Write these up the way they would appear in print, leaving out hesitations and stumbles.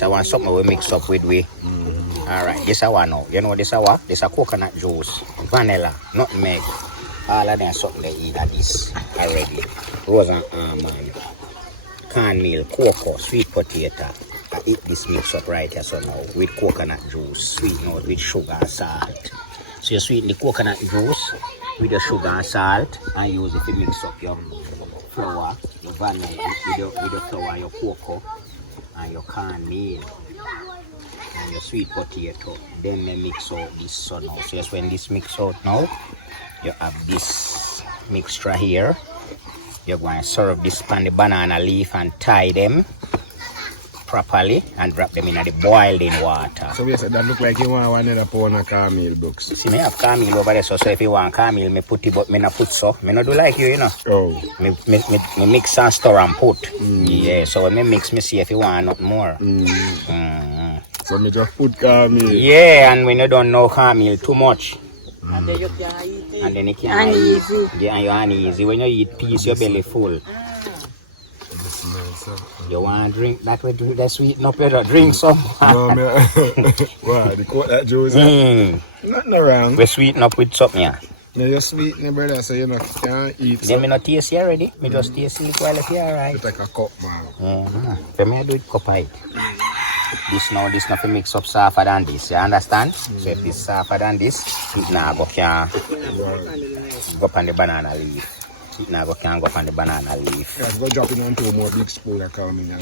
This I want something we mix up with we. Alright, this I want now. You know this I want? This a coconut juice, vanilla, nutmeg. All of them something they eat at this already. Rose and almond, cornmeal, cocoa, sweet potato. I eat this mix up right here so now with coconut juice, sweeten out with sugar and salt. So you sweeten the coconut juice with the sugar and salt and use it to mix up your flour, your vanilla, with the flour, your cocoa and your cornmeal and your sweet potato. Then they mix out this so now. So just when this mix out now, you have this mixture here. You're going to serve this on the banana leaf and tie them properly and drop them in the boiling water. So we said that look like you want another pound of cornmeal books. See, me have cornmeal over there, so if you want cornmeal, me put it, but me not put so. Me not do like you know. Oh. Me mix and stir and put. Yeah, so when me mix, me see if you want nothing more. So me just put cornmeal. Yeah, and when you don't know cornmeal too much. And then you can eat it. And then you can eat it. Yeah, and you're uneasy. When you eat peas, your belly full. You want to drink that way, drink that sweeten up, you drink some. No, me. Wow, the coconut juice. Nothing wrong. We sweeten up with something, yeah. No, you sweeten, brother, so you know, can't eat. Then me not taste you already. Me just taste it while it's alright. You take a cup, man. Yeah, for me I do it cup height. This not to mix up softer than this, you understand? So if it's softer than this, it now can go up on the banana leaf. It now can go up on the banana leaf. Yeah, go drop it on 2 more big spoons of cornmeal.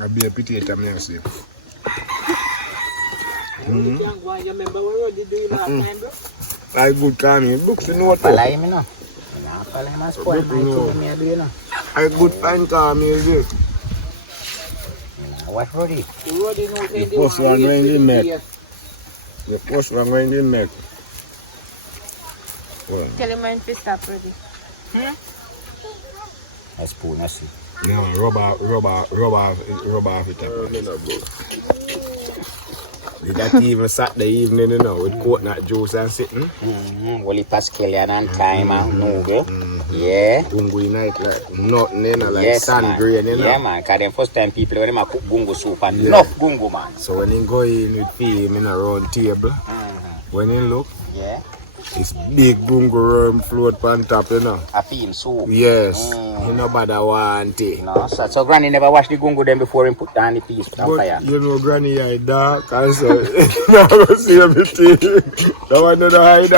I'll be a potato, I say. I good cornmeal books, you know what? Follow me now. Follow me and spoil my food, me I do, you know. I good fine cornmeal, you. What Roddy? The first one when you make. The first one when you make. Well. Tell him when to stop ready. A spoon, I see. No, rub off it. Did that even Saturday evening, you know, with coconut juice and sitting? Only Pascalian and time and noodle. Yeah. Gungu night like nothing, you know, like yes, sangria, you know. Yeah, man, because the first time people, when they cook gungu soup and enough gungu, man. So when you go in with him in a round table, when you look, yeah, it's big gungu worm float on top, you know. A pea soup. Yes. You know bad want it. No, so Granny never wash the gungu then before he put down the peas on fire. You know Granny eye dark and so now go see everything. That one do the hide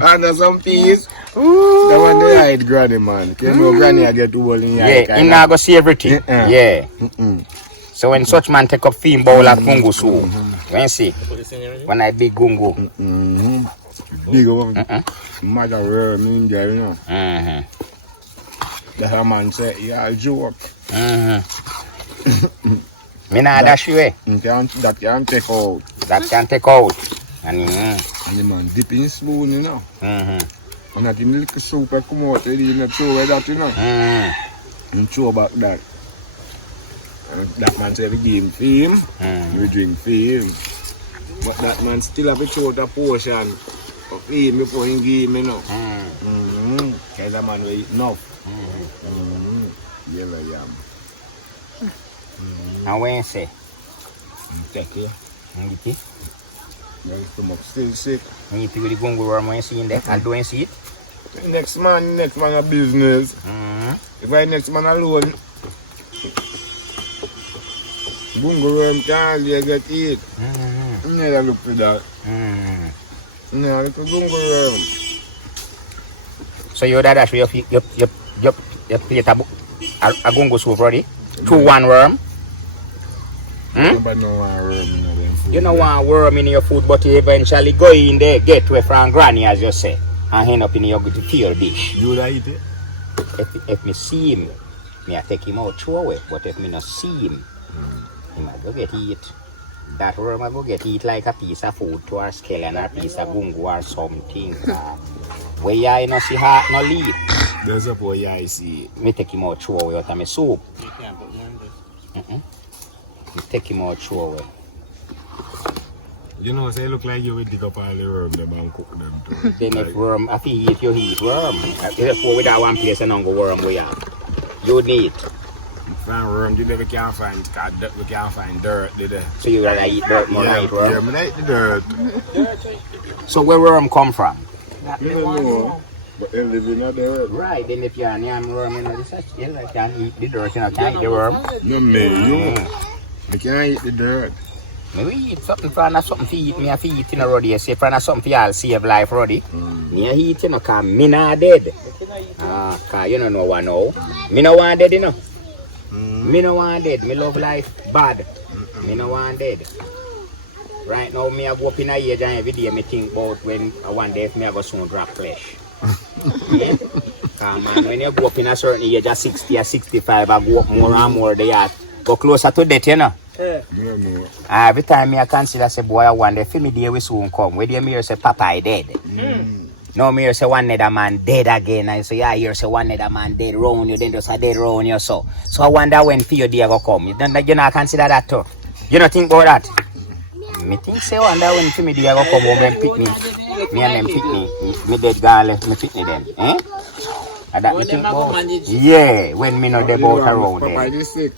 under some peas. That one they hide Granny, man. You know Granny I get old in your eye. Yeah, he now go see everything. Yeah. So when such man take up theme bowl of gungu soup, when you see, when I big gungu. Big one, mother worm in there, you know. That man say, yeah, I'll joke. Me nah dash you eh. That can take out. That can take out. And the man dip in spoon, you know. And that in the little soup I come out, you know, throw away that, you know. And throw back that. And that man say, we give him for him. We drink for him. But that man still have to throw the portion of him before he give him, you know. Because that man will eat enough. Yellow yam. And when you say? Take it. You eat it? Your stomach still sick. You eat it with the gungu worm when you see in there? And do you see it? Next man a business. If I next man alone, gungu worm can't get eat. Never look for that. No, look for gungu worm. So you dash your plate a gungu soup ready? 2-1 worm. Nobody know want worm in them food. You don't want worm in your food, but you eventually go in there, get away from Granny, as you say, and end up in your field dish. You would eat it? If me see him, I take him out throw away. But if me not see him, he might go get eat. That worm I go get eat like a piece of food to our scale and a piece of gungu or something. Where you not see heart, no leaf. There's a boy I see. Me take him out throw away out of my soup. Me take him out throw away. You know, say look like you will dig up all the worm them and cook them too. Then if worm, if you eat worm. If you go with that one place and don't go worm where you need. Find worm, we can't find dirt. So you rather eat dirt more than eat worm? Yeah, but I eat the dirt. So where worm come from? I don't know. But they live in the dirt. Right, then if you're a yam worm, you know, this is still I can't eat the dirt, you know, can't eat the worm. No, me, you. I can't eat the dirt. Maybe eat something for something to eat, me a eat in a road, you say, for something for y'all save life, Roddy. Me a eat, you know, cause me not dead. Cause you don't know what now. Me no want dead, you know. Me no want dead, me love life bad. Me no want dead. Right now, me a go up in a age and every day me think about when one day if me a go soon drop flesh. Yeah? Cause man, when you go up in a certain age of 60 or 65, I go up more and more, they are go closer to death, you know. Every time I consider say boy I wonder if me day we soon come. Where do you say Papa I dead? No me say one other man dead again. I say yeah you say one other man dead round you then just a dead round you so. So I wonder when for your day go come. You not consider that too. You don't think about that? Me think say wonder when for me day go come home and pick me. Me and them pick me. Me dead gone left me pick me them. Eh? And that me think about. Yeah, when me not dead out around them.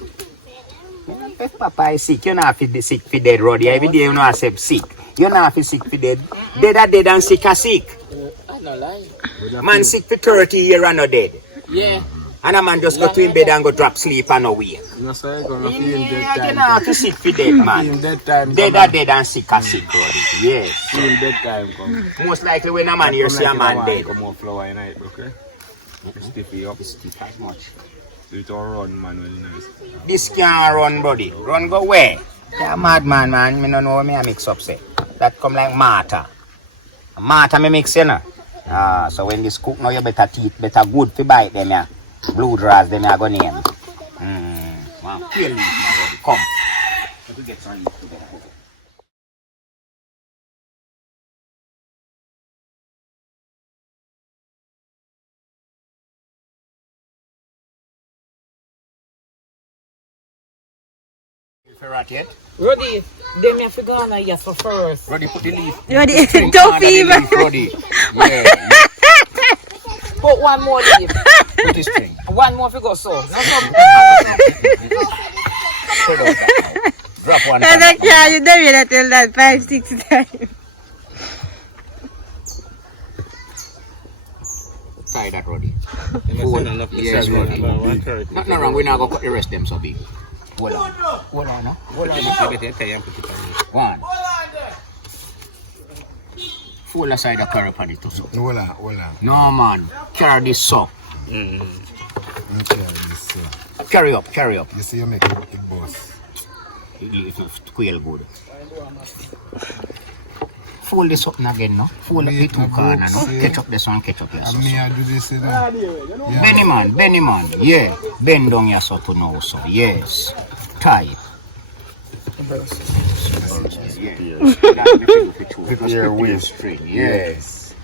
If Papa is sick, you not fit sick for dead, Roddy. Every day you know I say sick. You not fit sick for dead. Dead are dead and sick are sick. I don't lie. Man sick for 30 years and not dead. Yeah. And a man just go to in bed and go drop sleep and no wake. No, sir, you're gonna feel Yeah, dead time. you not fit sick for dead, man. Dead are dead and sick are sick, Roddy. Yes. Feel dead time come. Most likely when a man here see a man dead. Come on flower in night, okay? Stiffy up. Stiff as much. It all run, man, very nice. This can't run, buddy. Run go where? Yeah, madman, man. Me no know me I mix up, say. That come like Martha. Martha me mix, you know. So when this cook now, you better teeth, better good to bite them, yeah. Blue draws them, yeah, go name. Wow, kill me, buddy. Come. Let me get some meat together. Yet? Roddy, they may have to go on here for first. Roddy, put the leaf. Roddy, don't fever. Roddy. Yeah. Put one more leaf. Put the string. One more if you go so. No, Drop one. I don't care, you don't read that till that 5-6 times. Tie that, Roddy. Yes, Roddy. Nothing wrong, we're not going to cut the rest of them so big. Hold on. Hold on, no? Hold on. One. Full aside the carry upon it so. Hold on. No, man. Carry this so. Carry up. You see, you make it big boss. It squeal good. Fold this up again, no? Fold up the two corners, no? Catch up this one, catch up this one. Me, I do this, you know. Benny man, yeah. Bend down your so to know so, yes. Tie it. Prepare wave string, yes.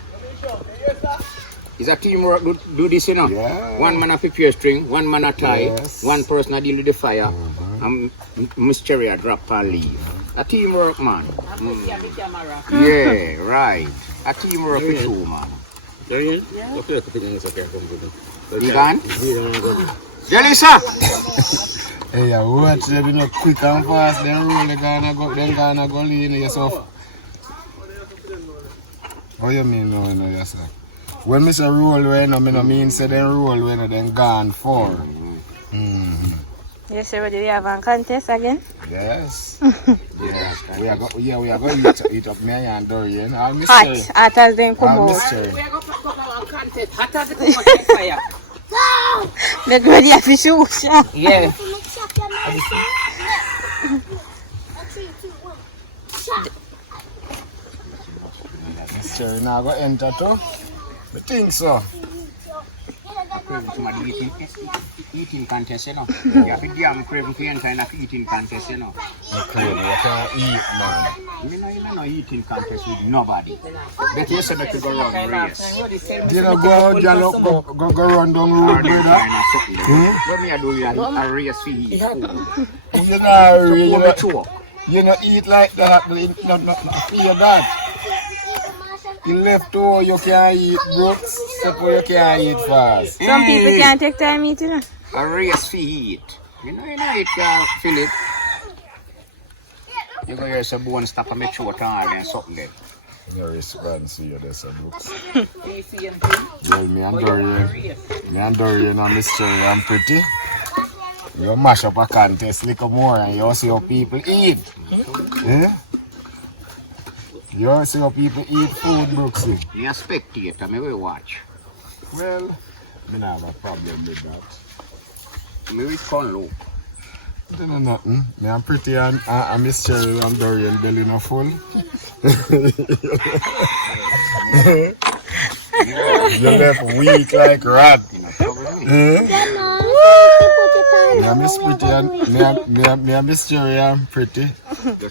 Is a teamwork do this, you know? Yeah. One man a prepare string, one man a tie, yes. one person a deal with the fire, and Miss Cherry a drop and leave. A teamwork, man. Yeah, right. A teamwork with two, man. You gone? Jelisa! Hey, I watch them, you know, quick and fast, then roll, then gonna go lean yourself. What you mean, no, yourself? When I say roll, I mean say then roll, then gone for. Yes, sir, do we have a contest again? Yes. We are going to eat up me and Dorian. Hot as them come out. We are going to come out and contest. Hot as they come out of fire. Make ready for shoot. Yeah. Cherry now go enter too. I think so. Eating contest, you know. You have to give craving for any kind of eating contest, you know. Okay, you can't eat, man. You know, no eating contest with nobody. But you said that you go run race. You know, go run down the road, brother. What me I do, a race for eat food. You know, eat like that, not fear that. You left over, you can't eat, bro. Step where you can't eat fast. Some people can't take time eating. A race for eat. You know it, Philip. You go here, some bone stop and make sure to all and something there. Your response here, there's a books. Easy and thing. Well, me and Dorian and Miss Cherry, I'm pretty. You mash up a contest, little more, and you see how people eat. Eh? You see how people eat food, Brooksy. You a spectator, me will watch. Well, I don't have a problem with that. Me will come look. Don't know nothing. Me I'm pretty and Miss Cherry and Dorian belly no full. You left weak like rat. Me and Miss Pretty and me and Miss Cherry and Pretty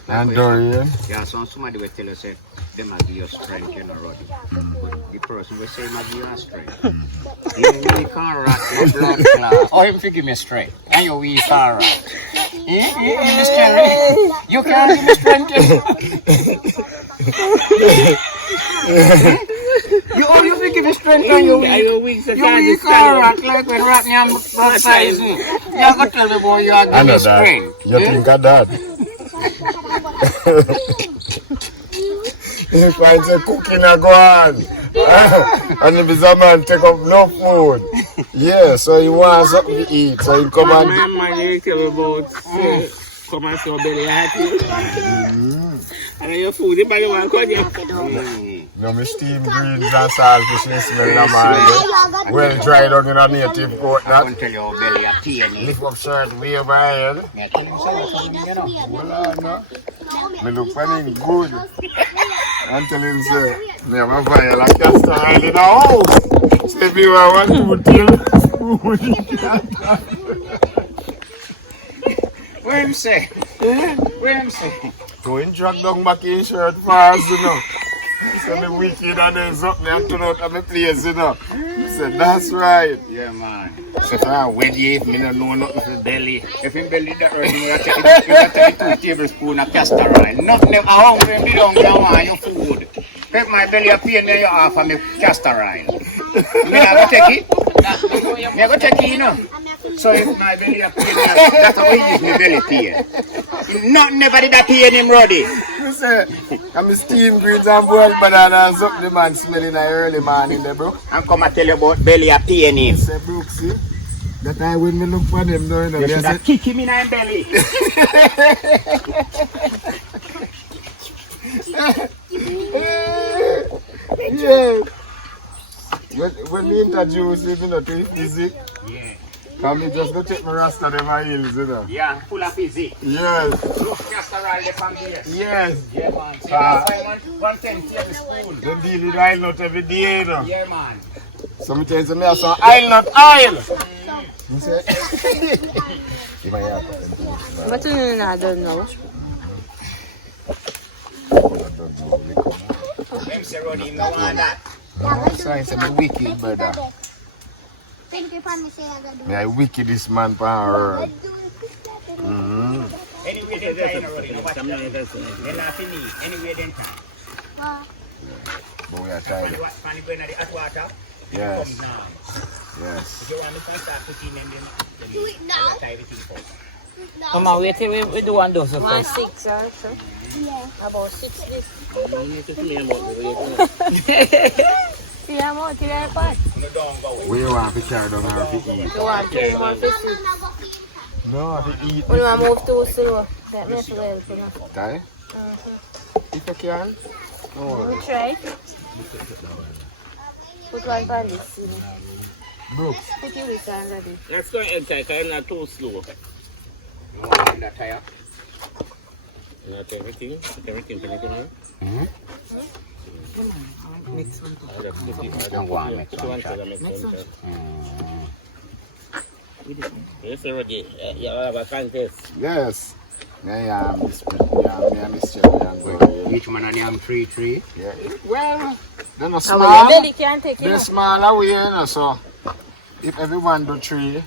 and Dorian. Yeah, somebody will tell us that they might give you strength, you know, Roddy. But the person will say might give you strength. You weak and rat, no blood clot. Oh, him give me strength. And you weak and rat. Miss Cherry, you can't give me strength. You give me strength and you weak. You weak and rat like when rat yam size. You have to tell me boy you are giving me strength. You think of that? If I say cooking a go on, and if it's a man take up no food, yeah, so he wants something to eat, so he come and... You tell me about, come and see your belly happy. And your food, you want to come here. You know, steam greens and saltfish, you smell them all. Well dried on in a native coconut. I won't tell you how belly a teeny. Lift up shirt, wave my head. Me tell you something, you know. Well, no. Me look funny good. I'm telling you, sir, me have a fire like castor oil in the house. So if you want to food, What him say? What him say? go and drag down back in shirt fast, you know. So me wicked and then something and turn out of my place, you know. He said, that's right. Yeah, man. So if I wed you, if me don't know nothing for belly. If him belly that early, you take 2 tablespoons of castor oil. Nothing them hungry, me don't want your food. If my belly a pain, me you offer me castor oil. Me I go take it. Me I go take it, you know. So if my belly a pain, that's how he gives me belly pain. Not nobody that pain him, Roddy. You say, I'm steam greens and boiled banana and something the man smelling in early morning there, bro. I'm come and tell you about belly a pain him. Say, Brooksy, that I when me look for them, no, You should have kicked him in his belly. Yeah. When we introduce him, you know, to his physique, Yeah. can me just go take my rasta them my heels, you know. Yeah, full of physique. Yes. Look, castor oil the from here. Yes. Yeah, man. So Ah. that's why 110 tablespoons. They deal with oil nut every day, you know. Yeah, man. Sometimes me have some oil nut oil. You say, if I have But you know, I don't know. Them say Roddy, no want that. so I say, me wicked, brother. Me I wickedest man for earth. Anyway, they try to Roddy. Watch them. They're not in need. Anyway, they try. But we are tired. When you go in the hot water, Yes. come down. Yes. If you want to start cooking them, then do it now. Try everything first. Mama, wait till we do one dose of 1.6 also. About 6 this. Yeah, more till I pass. You don't go. We want to carry down our feet. You want to move to 6. No, to eat. We want to move too slow. That makes well, you know. Tie? If you can. No. We try. Put one on this, you know. Brooks. Put your wrist under this. Let's go and take it, not too slow. You want in that tire? Not everything, Next one. Don't want to make one shot. Yes, Roddy, you have a contest. Yes. Yeah, Miss Cherry. Each man on them 3-3. Yeah. Well, they're not Our small. belly can't take it. They're small away, you know, so if everyone do 3, I'm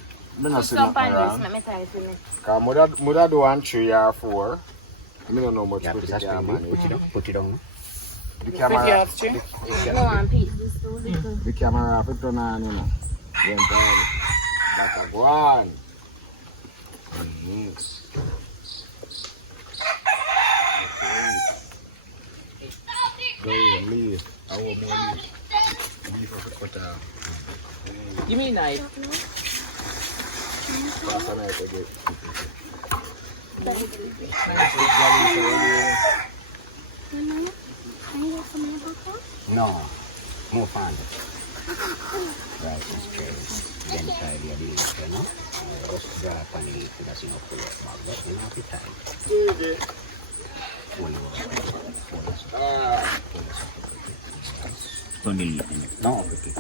not seeing Some nothing pan this, wrong. let me try it for me. Because mother do 1, 3 or 4. I don't know much Yeah, put put it it there, down. man. Put it down. The camera, No one piece this too little. the camera put on, you know. Went on. That's a go on. Give me a knife. No, more fun. Right, it's cherries. Then try the other, you know. Just grab and eat it as you know, pull it back. But you know, if you try. Don't delete it. No, okay.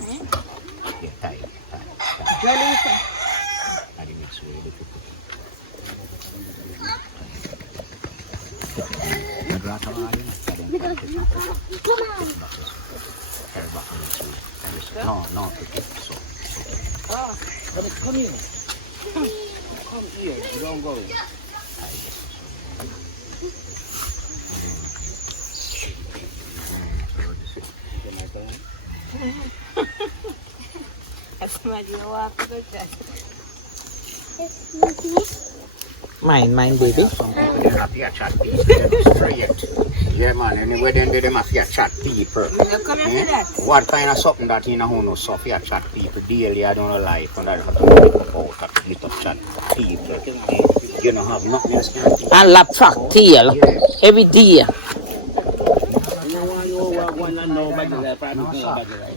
Yeah, tie it. And the next way, the people. The grass are all in. No, okay. So. Come here. Come here. You don't go. Mine, baby. Some people they have their chat people straight. Yeah, man. Anyway, then they have their chat people. What kind of something that you know who knows so your chat people daily? I don't know life and I have to talk about that little chat people. You don't have nothing else. And laptop tail every day.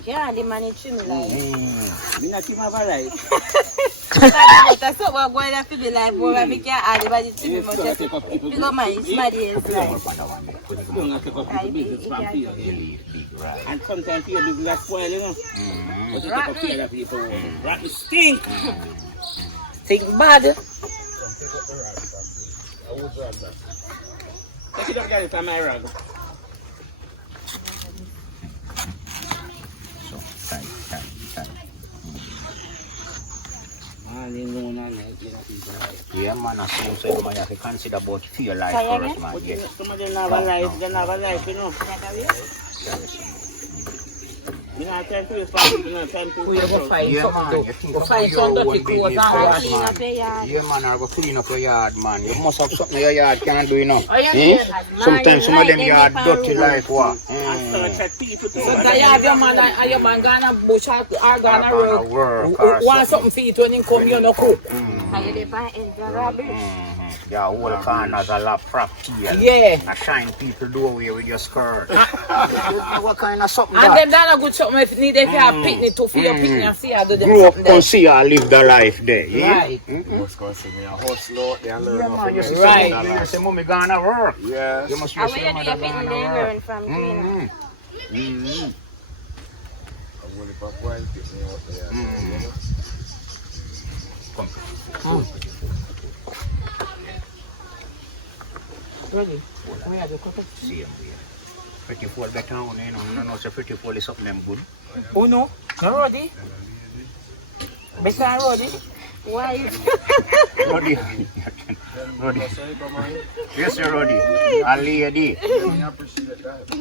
Yeah, the money trim like. We not trim have a life. That's what we're going to have to be like, boy. We can't add the body trim much. Because my dear is like. And sometimes your business spoil, you know. But you take up care of people. Rotten stink. Stink bad. Take it up, guys, from my rag. Tight. Yeah, man, I see so you have to consider about your life first, man. Yeah. Some of them have a life, they have a life, you know. You know, I tell you, time to go find yeah, man, you think about your own business first, man. Yeah, man, I go clean up your yard, man. You must have something your yard can do, you know. Sometimes some of them yard dirty life, what? So that you have your man and your man gonna bush out or gonna work. Want something for you when you come, you no cook. And you live in the rubbish. Yeah, all corners a lot property. Yeah. I shine people doorway with your skirt. What kind of something and that? them that a good something if need if you have picnic to feed your picnic and see how do them Grow up something there. and see her live the life there. Yeah? Right. You must go see me a hustle out there and learn Yeah, how man, to you see make Right. something, you say, mommy gonna work. Yes. You must And see when your you do mother your picnic, gonna then work. learn from Greener. I'm going to pop one pick me out there. You know? Ready? We have the cook. See him here. Pretty full better on, you know. You know, so pretty full is something them good. Oh no? No ready? Better ready? Why? Roddy. Roddy. Yes, you're Roddy. A lady. I appreciate that. I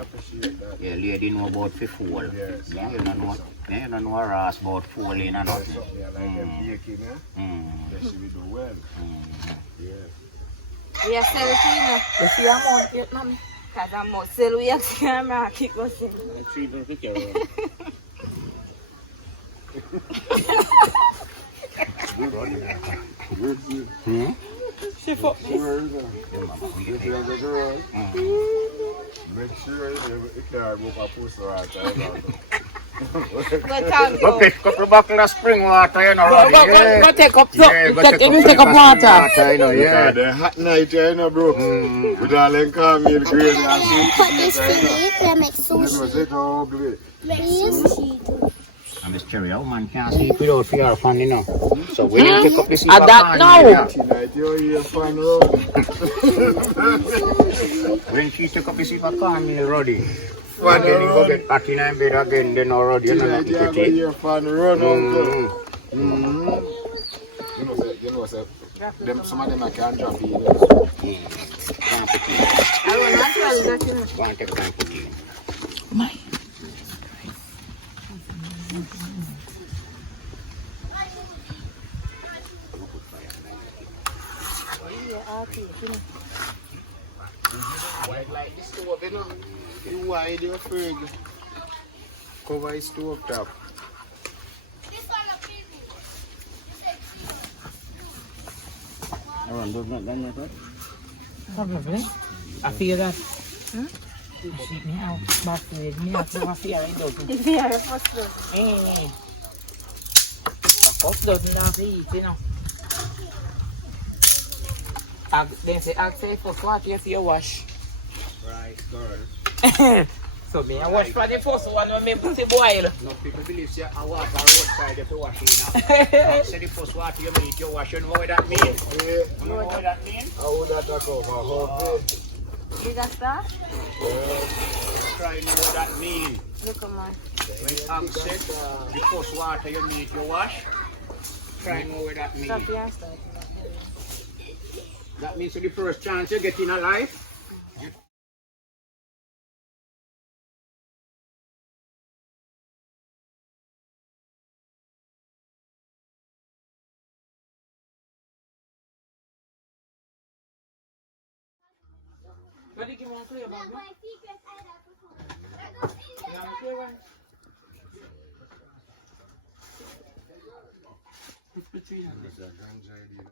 appreciate that. Yeah, lady know about the fool. Yes. Yeah, you don't know her ass about fooling and nothing. Something I like them baking, eh? Yes, she will do well. Yeah. We are selling, you know. You see I'm on it, mommy. Because I'm not selling, we have camera. Keep going. She fucked me. Make sure you can't move a pussy right. Okay, couple bottle of spring water, you know, Roddy. Go take up some. Yeah, go take Take up water. you know, Yeah, yeah. the hot night, you know, bro. With all them caramel grade and sweet potato, you know, ugly. And Miss Cherry, how man can't sleep without fear of fun, you know. So when you take up the sleep At that now. Tonight, you're here fun road. when she took up the sleep of caramel, Roddy. And then you go get back in and bed again, then already, you know, Tonight, nothing you're to take. here fun road, uncle. You know, sir, them, some of them I can't drop in. Can't put in. I will not tell that, you know. Go and take time put in. My. party, you know. Like the stove, you know. You wide your frig. Cover the stove top. Oh, and those not done yet, right? Probably. I feel that. You see me out, but me out, so I feel it doesn't. If you are a first look. The first doesn't have to eat, you know. Then say, I say first water, you see you wash. Right, girl. So me, I wash for the first one when me put it boil. No people believe say I water outside if you wash it now. Say the first water you make, you wash. You know what that mean? You know what that mean? How would that go for home? Bigger stuff? Try know what that mean. Look at man. When you upset, the first water you make, you wash. Try know what that mean. Stop your stuff. That means the first chance you get in a life. What did you want to clear about me? You want to clear one? It's between us.